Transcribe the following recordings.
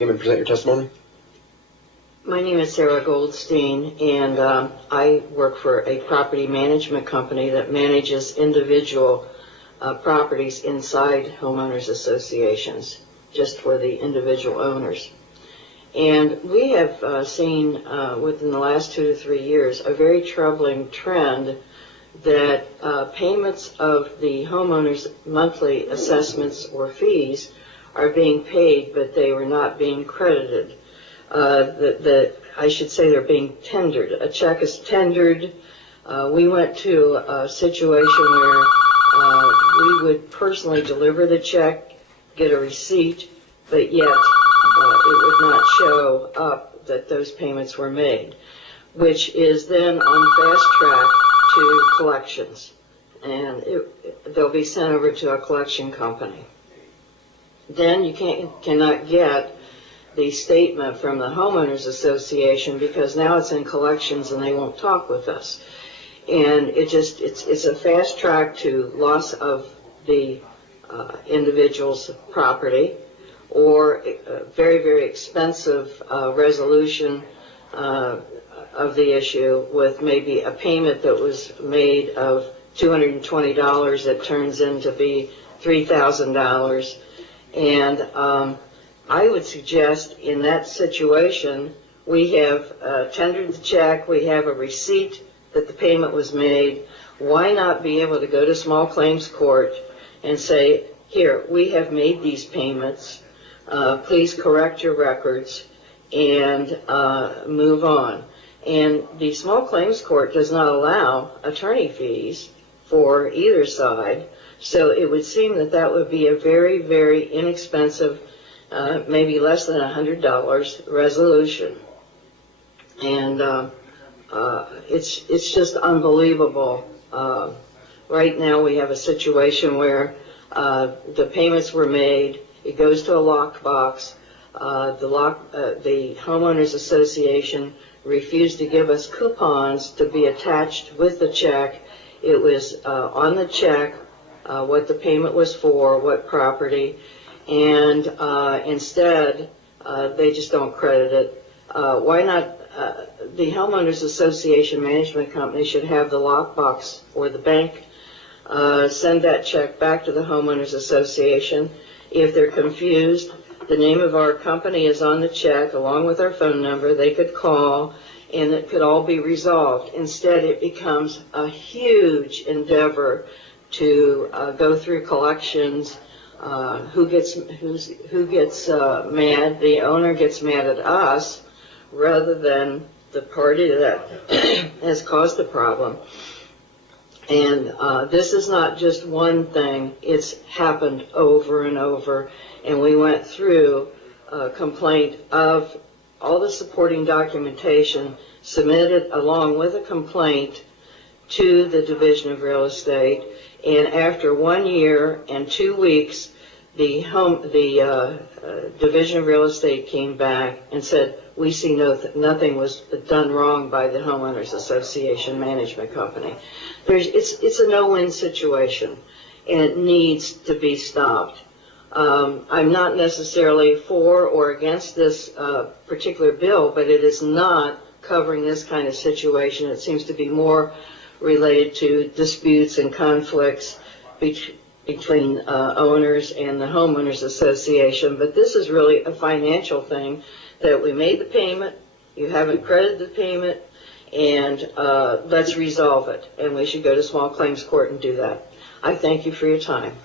And present your testimony. My name is Sarah Goldstein, and I work for a property management company that manages individual properties inside homeowners associations, just for the individual owners. And we have seen within the last 2 to 3 years a very troubling trend that payments of the homeowners' monthly assessments or fees are being paid, but they were not being credited. I should say they're being tendered. A check is tendered. We went to a situation where we would personally deliver the check, get a receipt, but yet it would not show up that those payments were made, which is then on fast track to collections, and they'll be sent over to a collection company. Then you cannot get the statement from the homeowners association because now it's in collections and they won't talk with us. And it's a fast track to loss of the individual's property, or a very, very expensive resolution of the issue with maybe a payment that was made of $220 that turns into be $3,000. And I would suggest in that situation, we have tendered the check, we have a receipt that the payment was made. Why not be able to go to small claims court and say, here, we have made these payments, please correct your records and move on. And the small claims court does not allow attorney fees for either side. So it would seem that that would be a very, very inexpensive, maybe less than $100 resolution. And it's just unbelievable. Right now we have a situation where the payments were made, it goes to a lockbox. The homeowners association refused to give us coupons to be attached with the check. It was on the check what the payment was for, what property, and instead they just don't credit it. Why not? The homeowners association management company should have the lockbox, or the bank send that check back to the homeowners association. If they're confused, the name of our company is on the check along with our phone number. They could call and it could all be resolved. Instead, it becomes a huge endeavor to go through collections. Who gets mad? The owner gets mad at us rather than the party that has caused the problem. And this is not just one thing. It's happened over and over. And we went through a complaint of all the supporting documentation submitted along with a complaint to the Division of Real Estate. And after 1 year and 2 weeks, the Division of Real Estate came back and said, we see nothing was done wrong by the Homeowners Association Management Company. It's a no-win situation, and it needs to be stopped. I'm not necessarily for or against this particular bill, but it is not covering this kind of situation. It seems to be more related to disputes and conflicts between owners and the Homeowners Association. But this is really a financial thing, that we made the payment, you haven't credited the payment, and let's resolve it. And we should go to small claims court and do that. I thank you for your time.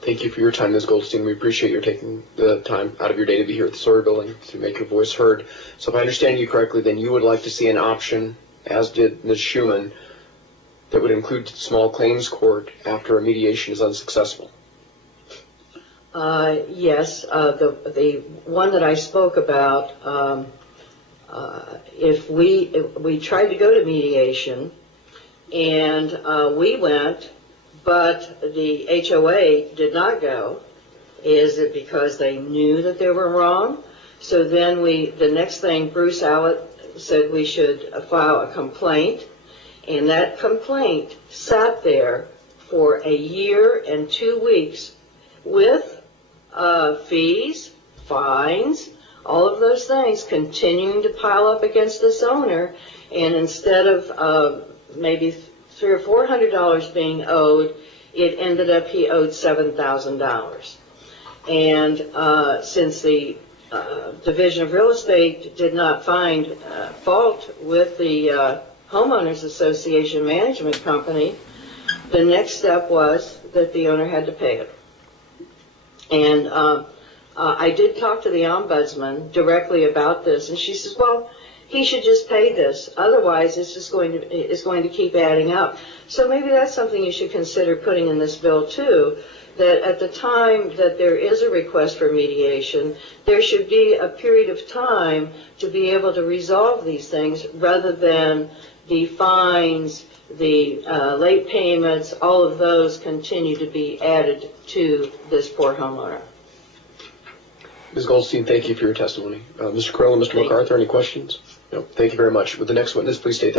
Thank you for your time, Ms. Goldstein. We appreciate your taking the time out of your day to be here at the Sawyer Building to make your voice heard. So if I understand you correctly, then you would like to see an option, as did Ms. Schuman, that would include small claims court after a mediation is unsuccessful. Yes, the one that I spoke about, if we tried to go to mediation, and we went, but the HOA did not go. Is it because they knew that they were wrong? So then the next thing, Bruce Allett said we should file a complaint, and that complaint sat there for 1 year and 2 weeks with fees fines, all of those things continuing to pile up against this owner, and instead of maybe $300 or $400 being owed, it ended up he owed $7,000. And since the Division of Real Estate did not find fault with the Homeowners Association Management Company, the next step was that the owner had to pay it. And I did talk to the ombudsman directly about this, and she says, well, he should just pay this. Otherwise, it's just going to keep adding up. So maybe that's something you should consider putting in this bill too, that at the time that there is a request for mediation, there should be a period of time to be able to resolve these things rather than the fines, the late payments, all of those continue to be added to this poor homeowner. Ms. Goldstein, thank you for your testimony. Mr. Carell and Mr. MacArthur, any questions? No. Thank you very much. Would the next witness please state their